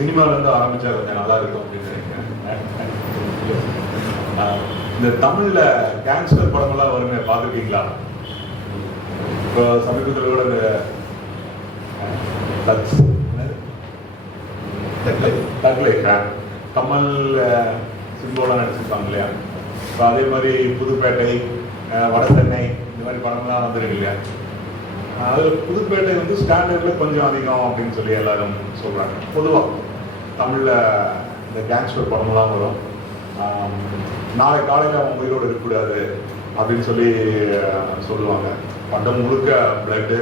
சினிமாவிலேருந்து ஆரம்பித்தா கொஞ்சம் நல்லா இருக்கும் அப்படின்னு நினைக்கிறேன். இந்த தமிழில் கேங்ஸ்டர் படமெல்லாம் வருங்க, பார்த்துருக்கீங்களா? இப்போ சமீபத்தில் கூட இந்த தக்லை கமல் சிம்போலாம் நடிச்சிருப்பாங்க இல்லையா? இப்போ அதே மாதிரி புதுப்பேட்டை, வடசென்னை இந்த மாதிரி படம்லாம் வந்துருக்கு இல்லையா? அதில் புதுப்பேட்டை வந்து ஸ்டாண்டர்டில் கொஞ்சம் அதிகம் அப்படின்னு சொல்லி எல்லாரும் சொல்கிறாங்க. பொதுவாக தமிழில் இந்த கேங்ஸ்டர் படமெல்லாம் வரும். நாளை காலையில் அவன் உயிரோடு இருக்கக்கூடாது அப்படின்னு சொல்லி சொல்லுவாங்க. படம் முழுக்க பிளட்டு,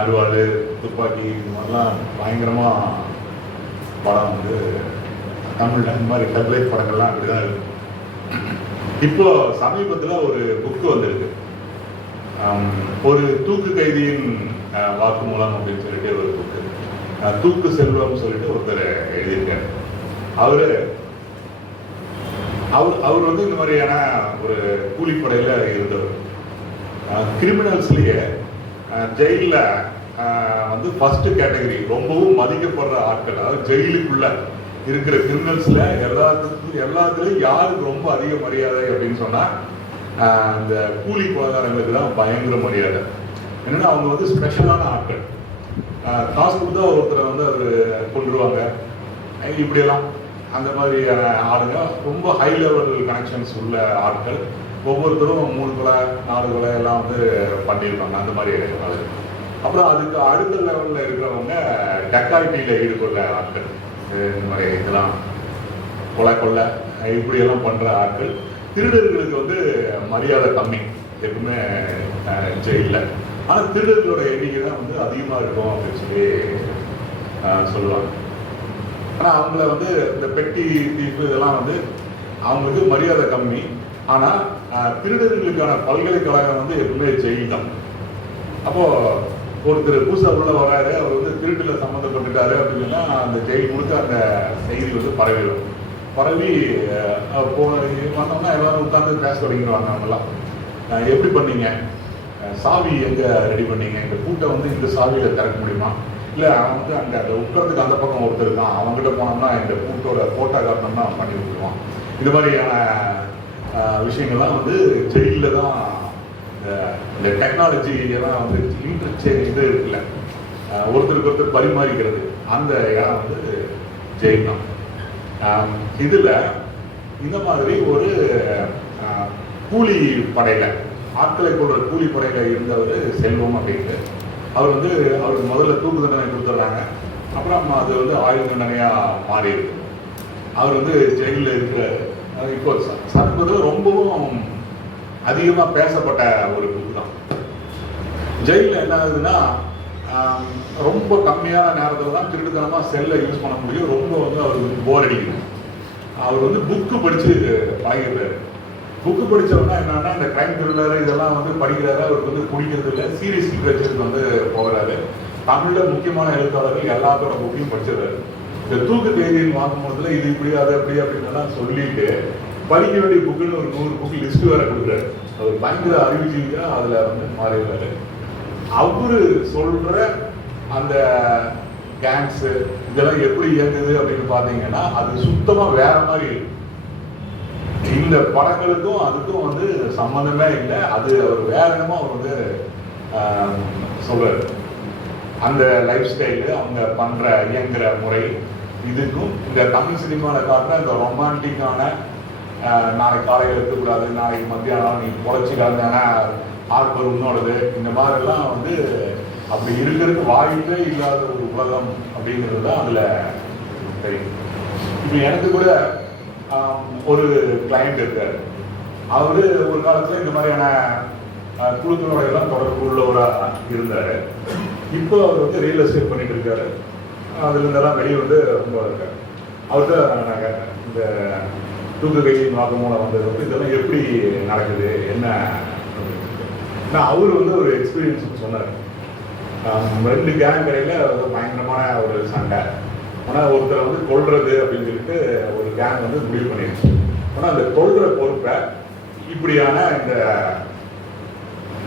அருவாள், துப்பாக்கி இது மாதிரிலாம் பயங்கரமாக படம் வந்து தமிழில் இந்த மாதிரி டெப்லைட் படங்கள்லாம் அப்படி தான் இருக்கு. இப்போ சமீபத்தில் ஒரு புக்கு வந்திருக்கு, ஒரு தூக்கு கைதியின் வாக்குமூலம் அப்படின்னு சொல்லிட்டு ஒரு புக்கு, தூக்கு செல்வம் சொல்லிட்டு ஒருத்தர் எழுதியிருக்காரு. அவர் வந்து இந்த மாதிரியான ஒரு கூலிப்படையில் இருந்தவர். கிரிமினல்ஸ்லேயே ஜெயிலில் வந்து ஃபர்ஸ்ட் கேட்டகரி ரொம்பவும் மதிக்கப்படுற ஆட்கள், அதாவது ஜெயிலுக்குள்ள இருக்கிற கிரிமினல்ஸ்ல எல்லாத்துலையும் யாருக்கு ரொம்ப அதிக மரியாதை அப்படின்னு சொன்னா இந்த கூலி கொலைகாரங்களுக்கு தான் பயங்கர மரியாதை. என்னன்னா அவங்க வந்து ஸ்பெஷலான ஆட்கள். காசு கொடுத்தா ஒருத்தரை வந்து அவர் கொண்டுருவாங்க, இப்படியெல்லாம் அந்த மாதிரியான ஆளுங்க ரொம்ப ஹை லெவல் கனெக்ஷன்ஸ் உள்ள ஆட்கள். ஒவ்வொருத்தரும் 3 கொலை 4 கொலை எல்லாம் வந்து பண்ணியிருப்பாங்க அந்த மாதிரி ஆளுங்க. அப்புறம் அதுக்கு அடுத்த லெவலில் இருக்கிறவங்க டக்காய்டியில் ஈடுபடுற ஆட்கள், இந்த மாதிரி இதெல்லாம் கொலை இப்படியெல்லாம் பண்ணுற ஆட்கள். திருடர்களுக்கு வந்து மரியாதை கம்மி எப்பவுமே ஜெயிலில். ஆனால் திருடர்களோட எண்ணிக்கை தான் வந்து அதிகமாக இருக்கும் அப்படின்னு சொல்லி சொல்லுவாங்க. ஆனால் அவங்கள வந்து இந்த பெட்டி தீப்பு இதெல்லாம் வந்து அவங்களுக்கு மரியாதை கம்மி. ஆனால் திருடர்களுக்கான பல்கலைக்கழகம் வந்து எப்பவுமே ஜெயில் தான். அப்போது ஒருத்தர் புதுசாக உள்ள வராரு, அவர் வந்து திருட்டில் சம்மந்தப்பட்டுட்டாரு அப்படின்னா அந்த ஜெயில் முழுக்க அந்த செய்தி வந்து பரவிடும். பரவி வந்தோம்னா எல்லாரும் உட்காந்து பேச தொடங்கிடுவாங்க. அவங்கெல்லாம் எப்படி பண்ணீங்க, சாவி எங்கே ரெடி பண்ணீங்க, இந்த பூட்டை வந்து இந்த சாவியில் திறக்க முடியுமா, இல்லை அவன் வந்து அங்கே அந்த உட்காரத்துக்கு அந்த பக்கம் ஒருத்தர் இருக்கான், அவங்ககிட்ட போனோம்னா இந்த பூட்டோட ஃபோட்டோ காட்டணும்னா அவன் பண்ணி கொடுத்துருவான். இது மாதிரியான விஷயங்கள்லாம் வந்து ஜெயிலில் தான் இந்த டெக்னாலஜி எல்லாம் வந்து இது இருக்குல்ல, ஒருத்தருக்கு ஒருத்தர் பரிமாறிக்கிறது, அந்த இடம் வந்து ஜெயில் தான். இதில் இந்த மாதிரி ஒரு கூலி படையில் ஆட்களை கொள்ற கூலி படையில் இருந்தவர் செல்வம் அப்படின்ட்டு. அவர் வந்து அவருக்கு முதல்ல தூக்கு தண்டனை கொடுத்துட்றாங்க, அப்புறம் அது வந்து ஆயுள் தண்டனையாக மாறி இருக்கு. அவர் வந்து ஜெயிலில் இருக்கிறார். இப்போ சமீபத்தில் ரொம்பவும் அதிகமாக பேசப்பட்ட ஒரு புக் தான். ஜெயிலில் என்ன ஆகுதுன்னா ரொம்ப கம்மியான நேரத்தில் தான் திருட்டுத்தனமாக செல்லை யூஸ் பண்ண முடியும். ரொம்ப வந்து அவருக்கு போர் அடிக்குது. அவர் வந்து புக்கு படித்து பழகிடுறாரு. புக்கு படித்தவொன்னா என்னன்னா இந்த கிரைம் த்ரில்லர் இதெல்லாம் வந்து படிக்கிறாரு. அவருக்கு வந்து பிடிக்கிறது இல்லை, சீரியஸ் லிட்ரேச்சருக்கு வந்து போகிறாரு. தமிழில் முக்கியமான எழுத்தாளர்கள் எல்லாத்தோட புக்கையும் படிச்சிடுறாரு. இந்த தூக்கு கைதியின் வாக்குமூலத்தில் இது இப்படி அது அப்படி அப்படின்லாம் சொல்லிட்டு படிக்க வேண்டிய புக்குன்னு ஒரு 100 புக்கு லிஸ்ட் வேற கொடுக்குறாரு. அவர் பயங்கர அறிவுஜீவியா அதில் வந்து மாறிடுறாரு. அவரு சொல்ற அந்த கேங்ஸ் இதெல்லாம் எப்படி இயங்குது அப்படின்னு பார்த்தீங்கன்னா அது சுத்தமாக வேற மாதிரி இருக்கு. இந்த படங்களுக்கும் அதுக்கும் வந்து சம்மந்தமே இல்லை. அது அவர் வேற என்னமோ அவர் வந்து சொல்றாரு. அந்த லைஃப் ஸ்டைலு, அவங்க பண்ற இயங்குற முறை, இதுக்கும் இந்த தமிழ் சினிமாவில் காட்டுற இந்த ரொமான்டிக்கான நாளைக்கு காலையில் இருக்கக்கூடாது, நாளைக்கு மத்தியானம் நீ பொழைச்சிக்காதுன்னா ஆர்ப்பர் உன்னோடது, இந்த மாதிரிலாம் வந்து அப்படி இருக்கிறதுக்கு வாய்ப்பே இல்லாத ஒரு உலகம் அப்படிங்கிறது தான் அதில் தெரியும். இப்போ எனக்கு கூட ஒரு கிளைண்ட் இருக்காரு. அவரு ஒரு காலத்தில் இந்த மாதிரியான குழுக்களோட எல்லாம் தொடர்பு உள்ளவராக இருந்தார். இப்போ அவர் வந்து ரியல் எஸ்டேட் பண்ணிட்டு இருக்காரு. அதுலேருந்தெல்லாம் வெளியே வந்து ரொம்ப இருக்காரு. அவர்கிட்ட நான் கேட்டேன், இந்த தூக்கு கைதியின் வாக்குமூலம் வந்தது வந்து இதெல்லாம் எப்படி நடக்குது என்ன அப்படின்னு. அவர் வந்து ஒரு எக்ஸ்பீரியன்ஸ் சொன்னார். 2 கேங் கடையில் பயங்கரமான ஒரு சண்டை. ஆனால் ஒருத்தரை வந்து கொல்றது அப்படின்னு சொல்லிட்டு ஒரு கேங் வந்து முடிவு பண்ணிடுச்சு. ஆனால் அந்த கொல்ற பொறுப்பை இப்படியான இந்த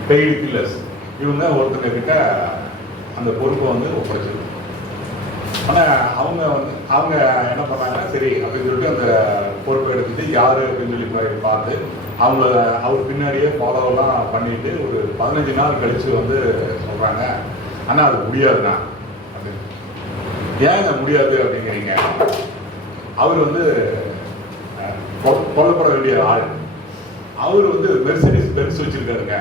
பெய்டு கில்லர்ஸ் இவங்க ஒருத்தங்க கிட்ட அந்த பொறுப்பை வந்து ஒப்படைச்சிருக்கு. ஆனால் அவங்க என்ன பண்ணாங்கன்னா சரி அப்படின்னு சொல்லிட்டு அந்த பொறுப்பை எடுத்துட்டு யார் அப்படின்னு சொல்லி பார்த்து அவர் பின்னாடியே ஃபாலோவெல்லாம் பண்ணிட்டு ஒரு 15 நாள் கழிச்சு சொல்கிறாங்க, ஆனால் அது முடியாதுண்ணா அப்படின்னு. ஏங்க முடியாது அப்படிங்கிறீங்க? அவர் கொல்லப்பட வேண்டிய ஆள். அவர் மெர்சிடிஸ் பென்ஸ் வச்சிருக்காருங்க,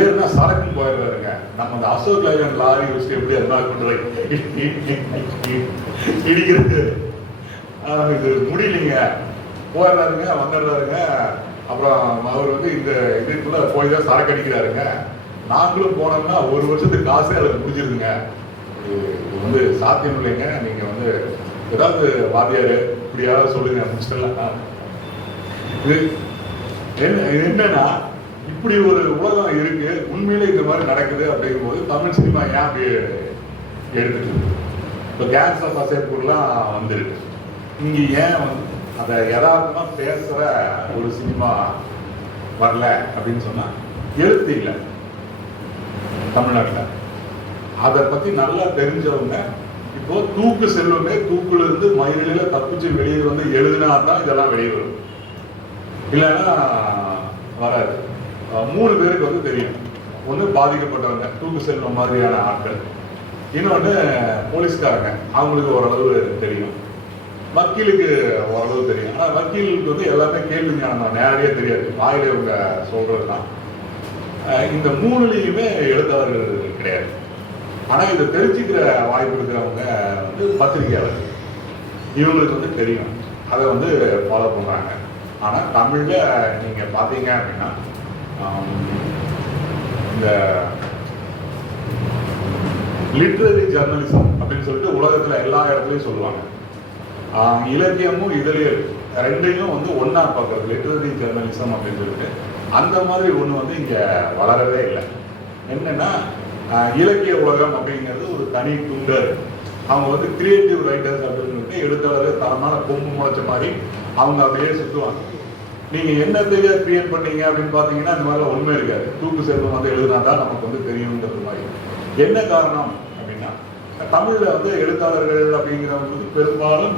ஏன்னா சரக்கு போயிடுறாருங்க. நம்ம அந்த அசோக் லைலன் லாரி வச்சுட்டு எப்படி அதனால இடிக்கிறது இது முடியலைங்க, போயிடுறாருங்க, வந்துடுறாருங்க. அப்புறம் அவர் இந்த இதுக்குள்ள போய் தான் சரக்கு அடிக்கிறாருங்க. நாங்களும் போனோம்னா 1 வருஷத்துக்கு காசு அதில் முடிஞ்சிருதுங்க. இது சாத்தியம் இல்லைங்க. நீங்க ஏதாவது வாத்தியாரு இப்படியாவது சொல்லுங்க முடிச்சிடலாம். இது என்னன்னா இப்படி ஒரு உலகம் இருக்கு, உண்மையிலே இந்த மாதிரி நடக்குது அப்படிங்கும் போது தமிழ் சினிமா ஏன் அப்படி எடுத்துட்டு இப்போ கேங்ஸ் ஆஃப் வசேப்பூர்லாம் வந்துருக்கு. இங்க ஏன் அதை யதார்த்தமா பேசுற ஒரு சினிமா வரல அப்படின்னு சொன்னா எழுத்து இல்லை தமிழ்நாட்டில். அதை பத்தி நல்லா தெரிஞ்சவங்க இப்போ தூக்கு செல்வமே தூக்குல இருந்து மயிலில தப்பிச்சு வெளியே எழுதினா தான் இதெல்லாம் வெளியே வரும், இல்லைன்னா வராது. 3 பேருக்கு தெரியும். ஒன்று பாதிக்கப்பட்டவங்க, தூக்கு செல்வம் மாதிரியான ஆட்கள். இன்னொன்று போலீஸ்காரங்க, அவங்களுக்கு ஓரளவு தெரியும். வக்கீலுக்கு ஓரளவு தெரியும். ஆனால் வக்கீலுக்கு எல்லாமே கேள்வி ஞானம் தான், நேரடியாக தெரியாது, வாயில இவங்க சொல்றது தான். இந்த 3லையுமே எழுத்தாளர்கள் கிடையாது. ஆனால் இதை தெரிஞ்சுக்கிற வாய்ப்பு இருக்கிறவங்க பத்திரிகையாளர்கள், இவங்களுக்கு தெரியும், அதை ஃபாலோ பண்ணுறாங்க. ஆனால் தமிழில் நீங்கள் பார்த்தீங்க அப்படின்னா இந்த லிட்ரரி ஜர்னலிசம் அப்படின்னு சொல்லிட்டு உலகத்தில் எல்லா இடத்துலையும் சொல்லுவாங்க. இலக்கியமும் இதழியல் ரெண்டையும் ஒன்றா பார்க்கறது லிட்ரரி ஜர்னலிசம் அப்படின்னு சொல்லிட்டு அந்த மாதிரி ஒன்று இங்கே வளரவே இல்லை. என்னன்னா இலக்கிய உலகம் அப்படிங்கிறது ஒரு தனி துண்டர். அவங்க கிரியேட்டிவ் ரைட்டர்ஸ் அப்படின்னு சொல்லிட்டு எழுத்தாளர் தரமான கொம்பு முளைச்ச மாதிரி அவங்க அப்படியே சுற்றுவாங்க. நீங்க என்னத்தையே கிரியேட் பண்ணீங்க அப்படின்னு பாத்தீங்கன்னா இந்த மாதிரிலாம் உண்மை இருக்காது. தூக்கு செல்வம் எழுதுனா தான் நமக்கு தெரியுங்கிறது மாதிரி. என்ன காரணம் அப்படின்னா தமிழ்ல எழுத்தாளர்கள் அப்படிங்கிறவங்களுக்கு பெரும்பாலும்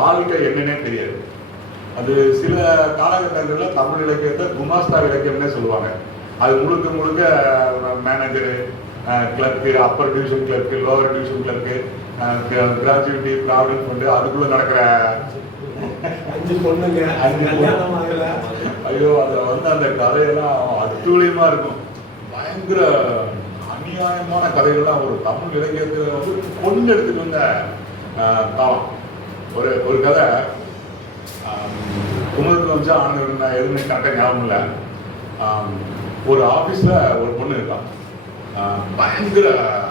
வாழ்க்கை என்னன்னே தெரியாது. அது சில காலகட்டங்களில் தமிழ் இலக்கியத்தை குமாஸ்தா இலக்கியம்னே சொல்லுவாங்க. அது முழுக்க முழுக்க manager, clerk, Appar division clerk, lower division clerk, gratuity, provident fund, அதுக்குள்ள நடக்கிற 5 பொண்ணுங்க, ஐயோ அதை அந்த கதையெல்லாம் அத்துழியமா இருக்கும். பயங்கர அநியாயமான கதைகள்லாம் ஒரு தமிழ் இலக்கியத்தில் பொண்ணு எடுத்துட்டு வந்த காலம். ஒரு கதை குமரத்தில் ஆனது, நான் எதுவுமே கரெக்டாக ஞாபகம் இல்லை. ஒரு ஆஃபீஸில் ஒரு பொண்ணு இருக்கான், பயங்கர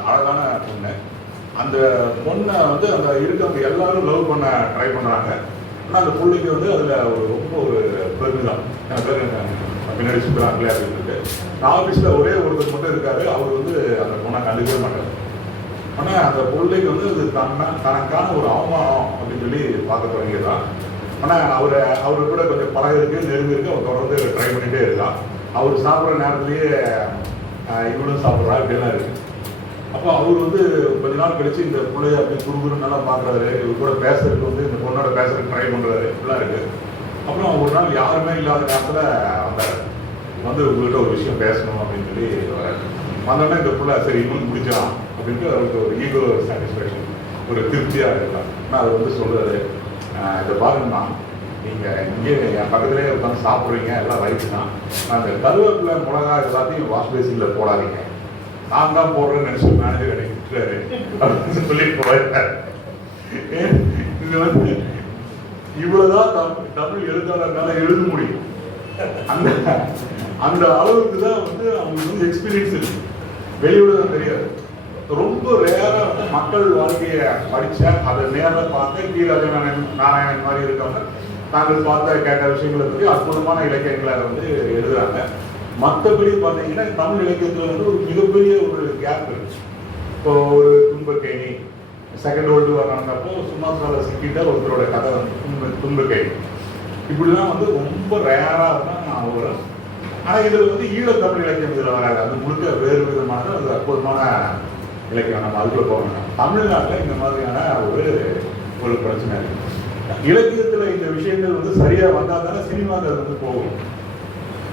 அழகான பொண்ணு. அந்த பொண்ணை அந்த இருக்கவங்க எல்லாரும் லவ் பண்ண ட்ரை பண்ணுறாங்க. ஆனால் அந்த பிள்ளைக்கு அதில் ரொம்ப ஒரு பெருமிதம், பின்னாடி சுற்றுறாங்களே அப்படின்ட்டு. ஆஃபீஸில் ஒரே ஒருத்தர் மட்டும் இருக்காரு, அவர் அந்த பொண்ணை கண்டுக்கவே மாட்டார். ஆனால் அந்த பிள்ளைக்கு அது தனக்கான ஒரு அவமானம் அப்படின்னு சொல்லி பார்க்க தொடங்கிடுறான். ஆனால் அவரு கூட கொஞ்சம் பழக இருக்கு, நெருங்க இருக்கு, அவர் தொடர்ந்து ட்ரை பண்ணிகிட்டே இருக்கான். அவர் சாப்பிட்ற நேரத்துலேயே இவனும் சாப்பிட்றா, இப்படியெல்லாம் இருக்கு. அப்போ அவர் கொஞ்ச நாள் கழிச்சு இந்த பிள்ளைய அப்படி குறுகுறு நல்லா பார்க்குறாரு, இவர் கூட பேசுறதுக்கு இந்த பொண்ணோட பேசுறதுக்கு ட்ரை பண்ணுறாரு, இப்படிலாம் இருக்கு. அப்புறம் ஒரு நாள் யாருமே இல்லாத நேரத்தில் உங்கள்கிட்ட ஒரு விஷயம் பேசணும் அப்படின்னு சொல்லி வந்தோடனே இந்த பிள்ளை சரி இன்னும் முடிச்சான் அப்படின்ட்டு அவருக்கு ஒரு ஈகோ சாட்டிஸ்ஃபேக்ஷன், ஒரு திருப்தியாக இருக்கலாம். ஆனால் அவர் சொல்றாரு, இதை பாருங்கம்மா, நீங்கள் இங்கே என் பக்கத்துலேயே உட்காந்து சாப்பிட்றீங்க, எல்லாம் ரைட்டு தான். அந்த கருவேப்பிலை, மிளகா எல்லாத்தையும் வாஷ் பேசினில் போடாதீங்க, நான் தான் போடுறேன்னு நினைச்சு மேனேஜர் என்னை விட்டுறாரு அப்படின்னு சொல்லிட்டு போயிருக்காரு. இது இவ்வளவுதான் தமிழ் எழுத்தாளர்னால எழுத முடியும். அந்த அளவுக்கு தான் அவங்களுக்கு எக்ஸ்பீரியன்ஸ் இருக்கு, வெளியுலகம் தெரியாது. ரொம்ப ரேரா மக்கள் வாழ்க்கையை படிச்ச அதை நேரில் பார்த்து கீராஜன் நாராயணன் மாதிரி இருக்கவங்க தாங்கள் பார்த்த கேட்ட விஷயங்களை பற்றி அற்புதமான இலக்கியங்களை எழுதுறாங்க. மற்றபடி பார்த்தீங்கன்னா தமிழ் இலக்கியத்தில் ஒரு மிகப்பெரிய ஒரு கேப் இருக்கு. இப்போ ஒரு துன்பக்கேணி, செகண்ட் வேர்ல்டு வார் நடந்தப்போ சுமாத்ரால சிக்கிட்ட ஒருத்தரோட கதை துன்பக்கேணி, இப்படிலாம் ரொம்ப ரேரா தான் வரும். ஆனால் இதில் ஈழத்தமிழ் இலக்கியம் இதில் வராது. அது முழுக்க வேறு விதமான அது அற்புதமான இலக்கியம் நம்ம அதுக்குள்ள போகணும். தமிழ்நாட்டில் இந்த மாதிரியான ஒரு பிரச்சனை இருக்கு. இலக்கியத்தில் இந்த விஷயங்கள் வந்து சரியா வந்தால் தானே சினிமாவுக்கு அது வந்து போகும்.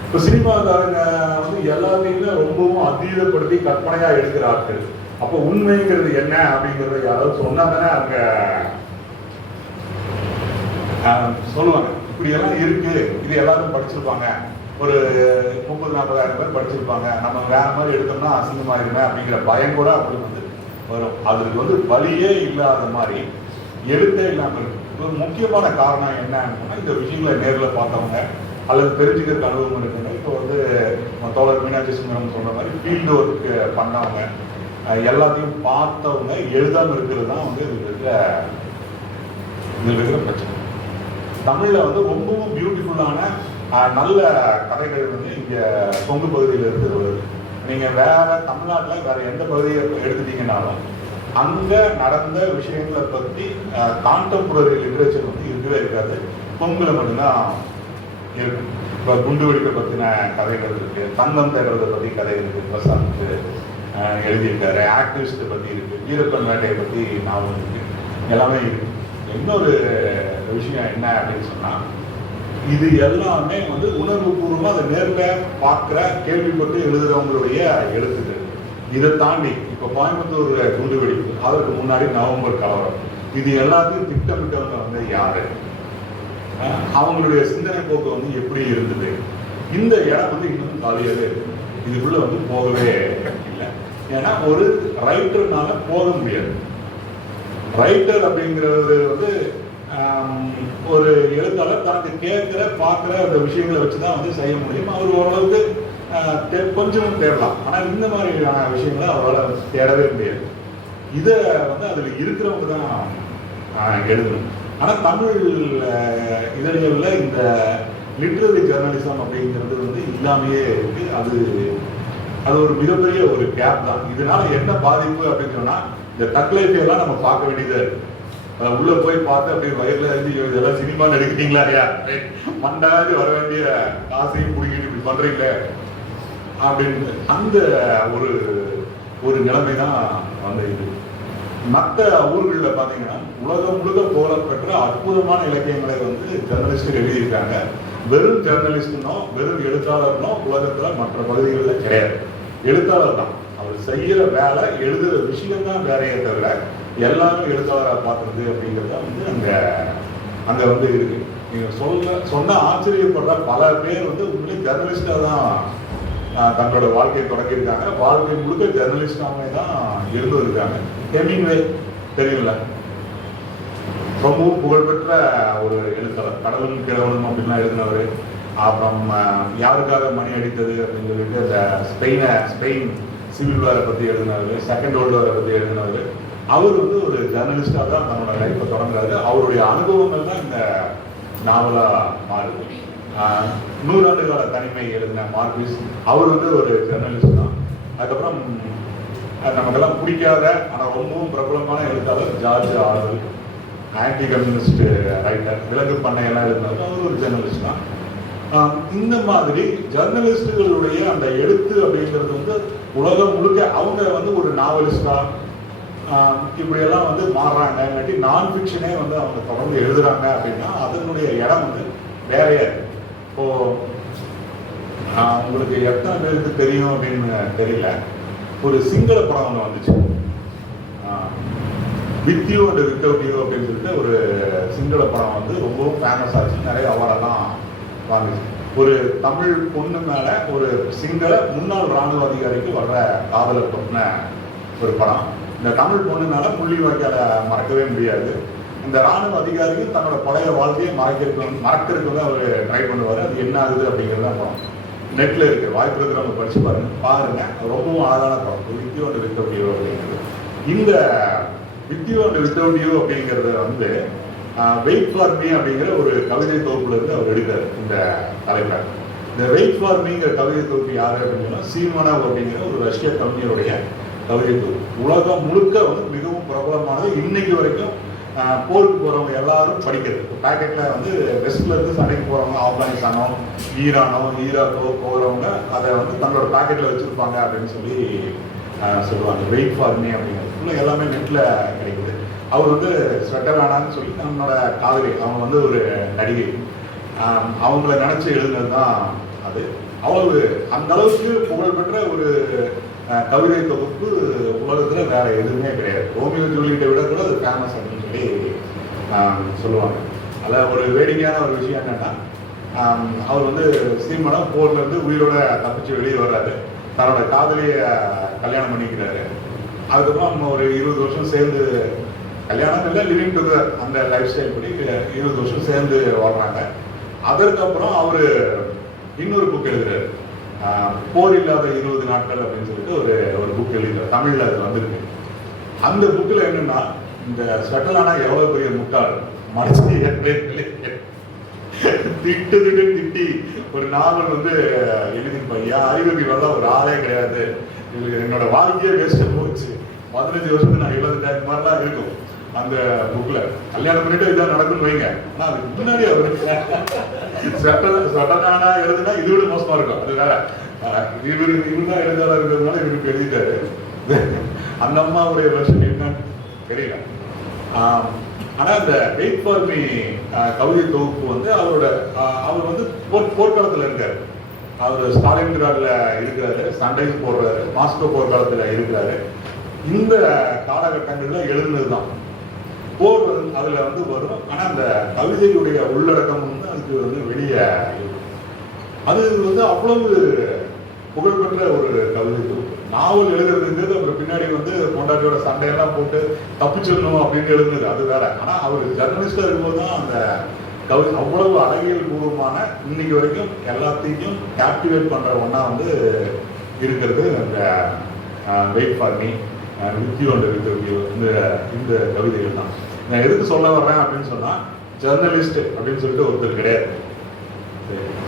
இப்போ சினிமாக்காரங்க வந்து எல்லாத்தையுமே ரொம்பவும் அதீதப்படுத்தி கற்பனையா எடுக்கிற ஆட்கள். அப்போ உண்மைங்கிறது என்ன அப்படிங்கறத யாராவது சொன்னா தானே அவங்க சொல்லுவாங்க. இப்படி எல்லாம் இருக்கு, இது எல்லாரும் படிச்சிருப்பாங்க, ஒரு 30-40,000 பேர் படிச்சிருப்பாங்க, நம்ம வேற மாதிரி எடுத்தோம்னா அசிங்கமா இருக்குமே அப்படிங்கிற பயம் கூட அவங்களுக்கு வந்து வரும். அதுக்கு வந்து வழியே இல்லாத மாதிரி எழுத்தே இல்லாமல் இருக்கு. ஒரு முக்கியமான காரணம் என்னன்னா, இந்த விஷயங்களை நேரில் பார்த்தவங்க அல்லது தெரிஞ்சுக்கிறதுக்கு அனுபவம் இருக்குங்க. இப்போ வந்து தோழர் மீனாட்சி சுந்தரம் சொன்ன மாதிரி ஃபீல்டு ஒர்க் பண்ணவங்க, எல்லாத்தையும் பார்த்தவங்க எழுதாமல் இருக்கிறது தான் வந்து இதில் இருக்கிற பிரச்சனை. தமிழில் வந்து ரொம்பவும் பியூட்டிஃபுல்லான நல்ல கதைகள் வந்து இங்கே கொங்கு பகுதியில் இருந்து வருது. நீங்கள் வேற தமிழ்நாட்டில் வேற எந்த பகுதியை எடுத்துட்டீங்கன்னாலும் அங்கே நடந்த விஷயங்களை பற்றி கான்டெம்பரரி லிட்ரேச்சர் வந்து இருக்கவே இருக்காது. கொங்குல மட்டும்தான் இருக்கு. இப்போ குண்டு வெடிப்பை பற்றின கதைகள் இருக்கு, தங்கம் தேடுறதை பற்றி கதை இருக்கு, பிரசாந்த் எழுதியிருக்காரு, ஆக்டிவிஸ்ட்டை பற்றி இருக்கு, வீரப்பன் வேட்டையை பற்றி நாவல் இருக்கு, எல்லாமே இருக்கு. இன்னொரு விஷயம் என்ன அப்படின்னு சொன்னால், இது எல்லாமே வந்து உணர்வுபூர்வமாக அதை நேரில் பார்க்குற கேள்விப்பட்டு எழுதுறவங்களுடைய எழுத்துக்கள். இதை தாண்டி இப்போ கோயம்புத்தூர் குண்டு வெடிப்பு, அதற்கு முன்னாடி நவம்பர் கலவரம், இது எல்லாத்தையும் திட்டமிட்டவங்க வந்து யாரு, அவங்களுடைய சிந்தனை போக்கு வந்து எப்படி இருந்தது, இந்த இடம் வந்து இன்னும் காலியாகவே இருக்கு. இதுக்குள்ள வந்து போகவே இல்லை. ஏன்னா ஒரு ரைட்டர்னால போக முடியாது. ரைட்டர் அப்படிங்கிறது வந்து ஒரு எழுத்தாளர் தனக்கு கேட்கிற பார்க்குற அந்த விஷயங்களை வச்சுதான் வந்து செய்ய முடியும். அவர் ஓரளவுக்கு கொஞ்சமும் தேடலாம். ஆனால் இந்த மாதிரியான விஷயங்களை அவரால் தேடவே முடியாது. இதை வந்து அதில் இருக்கிறவங்க தான் எழுதணும். ஆனால் தமிழ் இதழ்களில் இந்த லிட்ரரி ஜேர்னலிசம் அப்படிங்கிறது வந்து இல்லாமையே இருக்கு. அது ஒரு மிகப்பெரிய ஒரு கேப் தான். இதனால என்ன பாதிப்பு அப்படின்னு சொன்னா, இந்த தக்லைஃபையெல்லாம் நம்ம பார்க்க வேண்டியதா இருக்கு. உள்ள போய் பார்த்து அப்படியே வயர்ல இருந்து இதெல்லாம் சினிமா எடுக்கிறீங்களா ஐயா, மண்டாது வர வேண்டிய காசையும் பிடிக்கிட்டு இப்படி பண்றீங்களே அப்படின்னு அந்த ஒரு நிலைமை தான் வந்து இது. மற்ற ஊர்களில் பார்த்தீங்கன்னா உலகம் முழுக்க புகழப்பெற்ற அற்புதமான இலக்கியங்களை வந்து ஜெர்னலிஸ்ட் எழுதியிருக்காங்க. வெறும் ஜெர்னலிஸ்ட்னோ வெறும் எழுத்தாளர்னோ உலகத்தில் மற்ற பகுதிகளில் கிடையாது. எழுத்தாளர் தான், அவர் செய்கிற வேலை எழுதுகிற விஷயம் தான் வேறையே தவிர எல்லாரும் எழுத்தாளராக பார்க்குறது அப்படிங்கிறத வந்து அங்கே வந்து இருக்கு. நீங்கள் சொன்ன ஆச்சரியப்படுற பல பேர் வந்து உண்மையிலே ஜெர்னலிஸ்டாக தான் தங்களோட வாழ்க்கையை தொடங்கியிருக்காங்க. வாழ்க்கை முழுக்க ஜெர்னலிஸ்டாகவே தான் இருந்து இருக்காங்க. ஹெமிங்வே தெரியல, ரொம்பவும் புகழ்பெற்ற ஒரு எழுத்தாளர், கடவுள் கிழவனும் அப்படின்லாம் எழுதினவர். அப்புறம் யாருக்காக மணி அடித்தது அப்படின்னு சொல்லிட்டு இந்த ஸ்பெயின் சிவில் வாரை பற்றி எழுதினவர், செகண்ட் வேர்ல்டு வாரை பற்றி எழுதினவர். அவர் வந்து ஒரு ஜேர்னலிஸ்டாக தான் தன்னோட லைஃப்பை தொடங்குறாரு. அவருடைய அனுபவங்கள் தான் இந்த நாவலாக மாறுது. 100 ஆண்டு கால தனிமை எழுதின மார்க்விஸ், அவர் வந்து ஒரு ஜேர்னலிஸ்ட் தான். அதுக்கப்புறம் நமக்கெல்லாம் பிடிக்காத ஆனால் ரொம்பவும் பிரபலமான எழுத்தாளர் George Orwell, anti communist writer, விலங்கு பண்ணையெல்லாம் எழுதினாலும் அவர் ஒரு ஜேர்னலிஸ்ட் தான். இந்த மாதிரி ஜர்னலிஸ்டுகளுடைய அந்த எழுத்து அப்படிங்கிறது வந்து உலகம் முழுக்க அவங்க வந்து ஒரு நாவலிஸ்டா இப்படியெல்லாம் வந்து மாறுறாங்க. இல்லாட்டி நான் ஃபிக்ஷனே வந்து அவங்க தொடர்ந்து எழுதுறாங்க அப்படின்னா அதனுடைய இடம் வந்து வேறையா இருக்கு. இப்போ உங்களுக்கு எத்தனை பேருக்கு தெரியும் அப்படின்னு தெரியல, ஒரு சிங்கள படம் ஒன்று வந்துச்சு, with you and without you அப்படின்னு சொல்லிட்டு ஒரு சிங்கள படம் வந்து ரொம்பவும் ஃபேமஸ் ஆச்சு, நிறைய அவார்டெல்லாம் வாங்குச்சு. ஒரு தமிழ் பொண்ணு மேல ஒரு சிங்கள முன்னாள் இராணுவ அதிகாரிக்கு வர்ற காதலை பற்றின ஒரு படம். இந்த தமிழ் பொண்ணுனால முள்ளிவாய்க்கால மறக்கவே முடியாது. இந்த இராணுவ அதிகாரியும் தன்னோட பழைய வாழ்க்கையை மறக்கிறதுக்கு வந்து அவர் ட்ரை பண்ணுவார். அது என்ன ஆகுது அப்படிங்கிறது தான் படம். நெட்ல இருக்கு, வாய்ப்பு இருக்கிறவங்க படிச்சு பாருங்க. ரொம்பவும் அழகான படம், with you and without you அப்படிங்கிறது. இந்த with you and without you அப்படிங்கிறத வந்து வெயிட் ஃபார் மீ அப்படிங்கிற ஒரு கவிதை தொகுப்புல இருந்து அவர் எடுத்தார் இந்த தலைப்பை. இந்த வெயிட் ஃபார் மீங்கிற கவிதை தொகுப்பு யாரு அப்படின்னா சீமானோவ் அப்படிங்கிற ஒரு ரஷ்ய கவிஞருடைய கவிதை தொகுப்பு. உலகம் முழுக்க வந்து மிகவும் பிரபலமானது. இன்னைக்கு வரைக்கும் போருக்கு போறவங்க எல்லாரும் படிக்கிறது. பேக்கெட்ல வந்து வெஸ்ட்ல இருந்து சண்டைக்கு போறவங்க, ஆப்கானிஸ்தானோ ஈரானோ ஈராக்கோ போறவங்க அதை வந்து தங்களோட பேக்கெட்ல வச்சிருப்பாங்க அப்படின்னு சொல்லி சொல்லுவாங்க. வெயிட் ஃபார் மீ அப்படிங்கிறது ஃபுல்லாக எல்லாமே நெட்டில் கிடைக்குது. அவர் வந்து ஸ்வெட்டலானான்னு சொல்லி நம்மளோட காதலி, அவங்க வந்து ஒரு நடிகை, அவங்கள நினச்சி எழுதுனது தான் அது. அவ்வளவு அந்த அளவுக்கு புகழ்பெற்ற ஒரு கவிதை தொகுப்பு உலகத்தில் வேற எதுவுமே கிடையாது. ரோமியோ ஜூலியட்டை விட கூட அது ஃபேமஸ் அப்படின்னு சொல்லி சொல்லுவாங்க. அதில் ஒரு வேடிக்கையான ஒரு விஷயம் என்னன்னா, அவர் வந்து ஸ்ரீமணம் போர்லேருந்து உயிரோட தப்பிச்சு வெளியே வர்றாரு. தன்னோட காதலியை கல்யாணம் பண்ணிக்கிறாரு. அதுக்கப்புறம் நம்ம ஒரு 20 வருஷம் சேர்ந்து, கல்யாணம் இல்லை, லிவிங் டுகெதர் அந்த லைஃப் ஸ்டைல் படி 20 வருஷம் சேர்ந்து வாழ்றாங்க. அதற்கப்புறம் அவர் இன்னொரு புக் எழுதுறாரு, போர் இல்லாத 20 நாட்கள் அப்படின்னு சொல்லிட்டு ஒரு புக் எழுதுறாரு. தமிழில் அது வந்திருக்கு. அந்த புக்கில் என்னன்னா, இந்த ஸ்வெட்டலானா எவ்வளோ பெரிய முட்டாள், மனசு திட்டி ஒரு நாவல் வந்து எழுதிருப்பாங்க. அறிவுக்கு வரல ஒரு ஆளே கிடையாது, என்னோட வாழ்க்கையே வேஸ்ட் போச்சு, 15 வருஷத்துக்கு நான் எழுதுட்டேன், இந்த மாதிரிலாம் இருக்கும் அந்த புக்ல. கல்யாணம் பண்ணிட்டு இதான் நடக்கும்னு வைங்க. ஆனா அதுக்கு முன்னாடி அவருக்கு ஸ்வெட்டலானா எழுதுனா இது விட மோசமா இருக்கும். அது வேற, இவரு தான் எழுதாளர் இருக்கிறதுனால இவருக்கு எழுதிட்டாரு. அந்த அம்மாவுடைய வருஷம் என்னன்னு தெரியல. ஆனா இந்த வெயிட் ஃபார் மீ கவிதை தொகுப்பு வந்து அவர் வந்து போர்க்காலத்துல இருக்காரு. அவர் ஸ்டாலின்கிராட்ல இருக்கிறாரு, சண்டைக்கு போடுறாரு, மாஸ்கோ போர்க்காலத்துல இருக்கிறாரு. இந்த காலகட்டங்கள்ல எழுதுனதுதான் போர் அதுல வந்து வரும். ஆனா அந்த கவிதையுடைய உள்ளடக்கம் வந்து அதுக்கு வந்து வெளியே அது வந்து அவ்வளவு புகழ்பெற்ற ஒரு கவிதை தொகுப்பு. நாவல் எழுதுறதுங்கிறது அப்புறம் பின்னாடி வந்து பொண்டாட்டியோட சண்டையெல்லாம் போட்டு தப்பிச்சிடணும் அப்படின்னு எழுதுனது அது வேற. ஆனா அவர் ஜெர்னலிஸ்டா இருக்கும்போது தான் அந்த கவிதை அவ்வளவு அழகியல் பூர்வமான, இன்னைக்கு வரைக்கும் எல்லாத்தையும் கேப்டிவேட் பண்ற ஒன்னா வந்து இருக்கிறது அந்த wait for me, with you and with you, இந்த கவிதைகள் தான். நான் எதுக்கு சொல்ல வர்றேன் அப்படின்னு சொன்னா, ஜெர்னலிஸ்ட் அப்படின்னு சொல்லிட்டு ஒருத்தர் கிடையாது.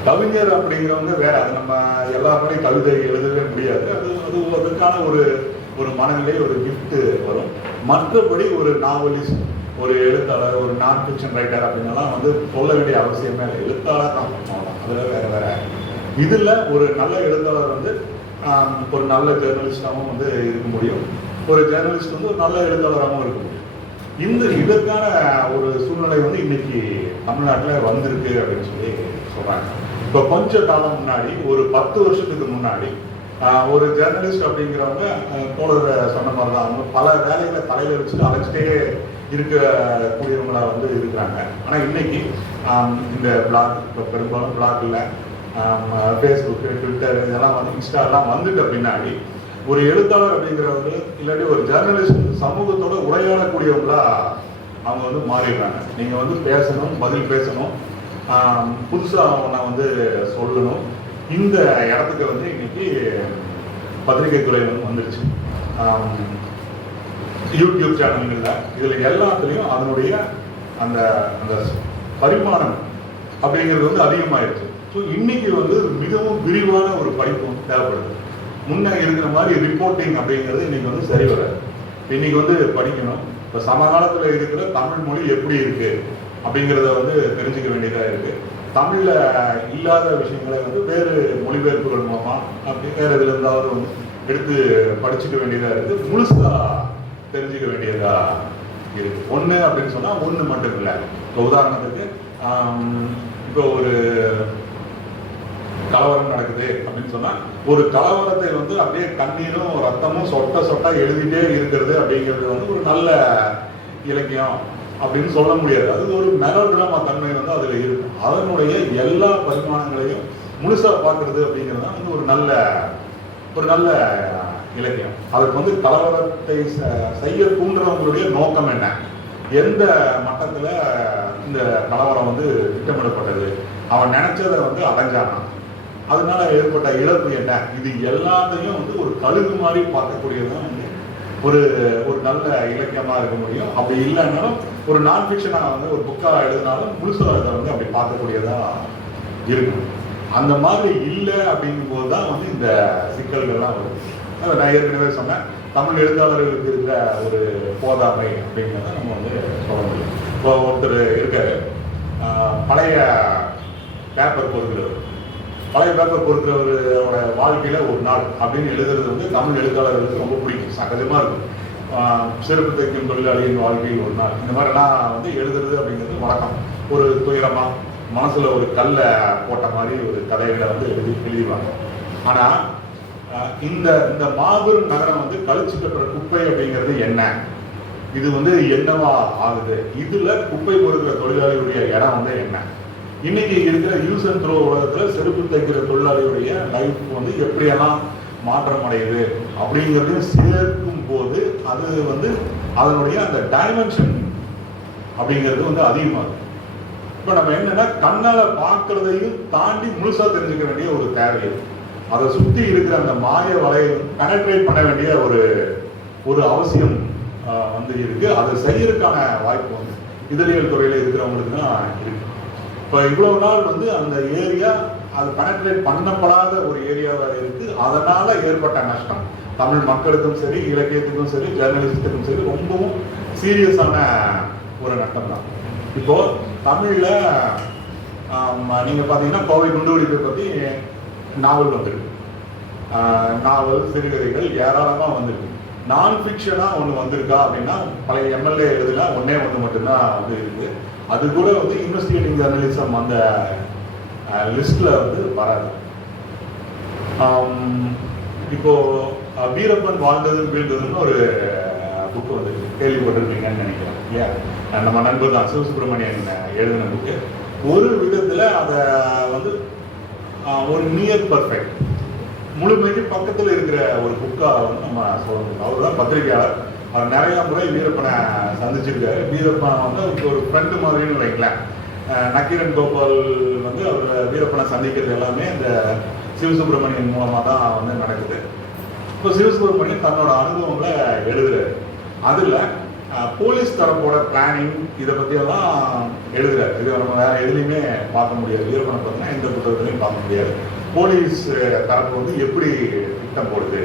கவிஞர் அப்படிங்கிறவங்க வேற. அது நம்ம எல்லாருமே கவிதை எழுதவே முடியாது. அதுக்கான ஒரு மனநிலை, ஒரு கிஃப்ட் வரும். மற்றபடி ஒரு நாவலிஸ்ட், ஒரு எழுத்தாளர், ஒரு நான் ஃபிக்ஷன் ரைட்டர் அப்படின்னலாம் வந்து சொல்ல வேண்டிய அவசியமே இல்லை. எழுத்தாளர் தான், அதில் வேற. இதுல ஒரு நல்ல எழுத்தாளர் வந்து ஒரு நல்ல ஜேர்னலிஸ்டாகவும் வந்து இருக்க முடியும். ஒரு ஜேர்னலிஸ்ட் வந்து ஒரு நல்ல எழுத்தாளராகவும் இருக்க முடியும். இதற்கான ஒரு சூழ்நிலை வந்து இன்னைக்கு தமிழ்நாட்டில் வந்திருக்கு அப்படின்னு சொல்லி சொல்றாங்க. இப்போ கொஞ்ச காலம் முன்னாடி, ஒரு 10 வருஷத்துக்கு முன்னாடி, ஒரு ஜேர்னலிஸ்ட் அப்படிங்கிறவங்க தோழர் சொன்ன மாதிரி தான், அவங்க பல வேலைகளை தலையில வச்சுட்டு அழைச்சிட்டே இருக்கக்கூடியவங்களா வந்து இருக்கிறாங்க. ஆனால் இன்னைக்கு இந்த பிளாக், இப்போ பெரும்பாலும் பிளாக்ல ஃபேஸ்புக்கு, ட்விட்டர், இதெல்லாம் வந்து இன்ஸ்டாலாம் வந்துட்ட பின்னாடி ஒரு எழுத்தாளர் அப்படிங்கிறவங்க இல்லாட்டி ஒரு ஜேர்னலிஸ்ட் சமூகத்தோட உரையாடக்கூடியவங்களா அவங்க வந்து மாறிடுறாங்க. நீங்க வந்து பேசணும், பதில் பேசணும், புதுசா ஒன்றை வந்து சொல்லணும். இந்த இடத்துக்கு வந்து இன்னைக்கு பத்திரிகை துறை வந்து வந்துருச்சு. யூடியூப் சேனல்கள்ல இதுல எல்லாத்துலயும் அதனுடைய அந்த அந்த பரிமாணம் அப்படிங்கிறது வந்து அதிகமாயிருச்சு. ஸோ இன்னைக்கு வந்து மிகவும் விரிவான ஒரு படிப்பு தேவைப்படுது. முன்ன இருக்கிற மாதிரி ரிப்போர்ட்டிங் அப்படிங்கிறது இன்னைக்கு வந்து சரி வராது. இன்னைக்கு வந்து படிக்கணும். இப்போ சமகாலத்தில் இருக்கிற தமிழ் மொழி எப்படி இருக்கு அப்படிங்கிறத வந்து தெரிஞ்சுக்க வேண்டியதாக இருக்கு. தமிழ்ல இல்லாத விஷயங்களை வந்து வேறு மொழிபெயர்ப்புகள் மூலமா அப்படி வேற இதுல இருந்தாவது வந்து எடுத்து படிச்சுக்க வேண்டியதா இருக்கு. முழுசா தெரிஞ்சுக்க வேண்டியதா இருக்கு. ஒண்ணு அப்படின்னு சொன்னா ஒண்ணு மட்டும் இல்லை. இப்போ உதாரணத்துக்கு இப்போ ஒரு கலவரம் நடக்குது அப்படின்னு சொன்னா, ஒரு கலவரத்தை வந்து அப்படியே கண்ணீரும் ரத்தமும் சொட்ட சொட்டா எழுதிட்டே இருக்கிறது அப்படிங்கிறது வந்து ஒரு நல்ல இலக்கியம் அப்படின்னு சொல்ல முடியாது. அது ஒரு மெலோட்ராமா தன்மை வந்து அதுல இருக்கு. அதனுடைய எல்லா பரிமாணங்களையும் முழுசா பார்க்கறது அப்படிங்கிறது வந்து ஒரு நல்ல இலக்கியம். அதுக்கு வந்து கலவரத்தை செய்ய தூண்டுறவங்களுடைய நோக்கம் என்ன, எந்த மட்டத்துல இந்த கலவரம் வந்து திட்டமிடப்பட்டது, அவன் நினைச்சதை வந்து அடைஞ்சானா, அதனால ஏற்பட்ட இழப்பு என்ன, இது எல்லாத்தையும் வந்து ஒரு கழுகு மாதிரி பார்க்கக்கூடியதுதான் வந்து ஒரு நல்ல இலக்கியமா இருக்க முடியும். அப்படி இல்லைன்னாலும் ஒரு நான் ஃபிக்ஷனா வந்து ஒரு புக்கா எழுதினாலும் முழுசா அதை வந்து அப்படி பார்க்கக்கூடியதா இருக்கும். அந்த மாதிரி இல்லை அப்படிங்கும் போது தான் வந்து இந்த சிக்கல்கள்லாம் வரும். நான் ஏற்கனவே சொன்னேன், தமிழ் எழுத்தாளர்களுக்கு இருக்கிற ஒரு போதாமை அப்படிங்கிறத நம்ம வந்து சொல்ல முடியும். இப்போ ஒருத்தர் இருக்காரு, பழைய பேப்பர் பொறுக்கிறவர், பழைய பேப்பர் பொறுக்கிறவரோட வாழ்க்கையில ஒரு நாள் அப்படின்னு எழுதுறது வந்து தமிழ் எழுத்தாளர்களுக்கு ரொம்ப பிடிக்கும், சகஜமா இருக்கும். செருப்பு தைக்கும் தொழிலாளியின் வாழ்க்கையில் ஒரு நாள், இந்த மாதிரிலாம் வந்து எழுதுறது அப்படிங்கிறது வழக்கம். ஒரு துயரமா மனசுல ஒரு கல்லை போட்ட மாதிரி ஒரு கதைகளை வந்து எழுதிடுவாங்க. ஆனா இந்த இந்த மாபெரும் நகரம் வந்து கழிச்சு கட்டுற குப்பை அப்படிங்கிறது என்ன, இது வந்து என்னவா ஆகுது, இதுல குப்பை பொறுக்கிற தொழிலாளியுடைய இடம் வந்து என்ன, இன்னைக்கு இருக்கிற யூஸ் அண்ட் த்ரோ உலகத்துல செருப்பு தைக்கிற தொழிலாளியுடைய லைஃப் வந்து எப்படியெல்லாம் மாற்றம் அடையுது அப்படிங்கிறதையும் சேர்க்கும் போது அது வந்து அதனுடைய அந்த டைமென்ஷன் அப்படிங்கிறது வந்து அதிகமாகுது. இப்போ நம்ம என்னன்னா கண்ணால பார்க்கறதையும் தாண்டி முழுசா தெரிஞ்சுக்க வேண்டிய ஒரு தேவை, அதை சுத்தி இருக்கிற அந்த மாய வலையை பெனட்ரேட் பண்ண வேண்டிய ஒரு அவசியம் வந்து இருக்கு. அதை செய்யறதுக்கான வாய்ப்பு வந்து இதழியல் துறையில இருக்கிறவங்களுக்கு தான் இருக்கு. இப்போ இவ்வளவு நாள் வந்து அந்த ஏரியா அது பெனட்ரேட் பண்ணப்படாத ஒரு ஏரியாவாக இருக்கு. அதனால ஏற்பட்ட நஷ்டம் தமிழ் மக்களுக்கும் சரி, இலக்கியத்துக்கும் சரி, ஜேர்னலிஸ்டுக்கும் சரி ரொம்பவும் சீரியஸான ஒரு நஷ்டம் தான். இப்போ தமிழ்ல நீங்க பாத்தீங்கன்னா கோவை குண்டுவெடிப்பை பத்தி நாவல் வந்திருக்கு, நாவல் சிறுகதைகள் ஏராளமா வந்திருக்கு. நான் ஃபிக்ஷனா ஒன்று வந்திருக்கா அப்படின்னா பழைய எம்எல்ஏ எழுதுல ஒன்னே ஒன்று மட்டும்தான் வந்து இருக்கு. அது கூட வந்து இன்வெஸ்டிகேட்டிங் ஜேர்னலிசம் அந்த லிஸ்ட்ல வந்து வராது. இப்போ வீரப்பன் வாழ்ந்ததும் வீழ்ந்ததுன்னு ஒரு புக்கு வந்து கேள்விப்பட்டிருப்பீங்கன்னு நினைக்கிறேன் இல்லையா? நம்ம நண்பர் தான் சிவசுப்ரமணியன் எழுதின புக்கு. ஒரு விதத்துல அதை வந்து ஒரு நியர் பர்ஃபெக்ட் முழுமைக்கு பக்கத்தில் இருக்கிற ஒரு புக்கா வந்து நம்ம சொல்லணும். அவர் தான் பத்திரிகையாளர், அவர் நிறைய முறை வீரப்பனை சந்திச்சிருக்காரு. வீரப்பன் வந்து ஒரு ஃப்ரெண்டு மாதிரின்னு வைக்கலாம். நக்கீரன் கோபால் வந்து அவர் வீரப்பனை சந்திக்கிறது எல்லாமே இந்த சிவசுப்ரமணியன் மூலமா தான் வந்து நடக்குது. இப்போ சிவசுப்ரமணியன் தன்னோட அனுபவங்களை எழுதுறாரு. அதுல போலீஸ் தரப்போட பிளானிங் இதை பற்றியெல்லாம் எழுதுறாரு. இது நம்ம வேற எதுலையுமே பார்க்க முடியாது. வீரப்பனை பார்த்தீங்கன்னா எந்த புத்தகத்துலையும் பார்க்க முடியாது. போலீஸ் தரப்பு வந்து எப்படி திட்டம் போடுது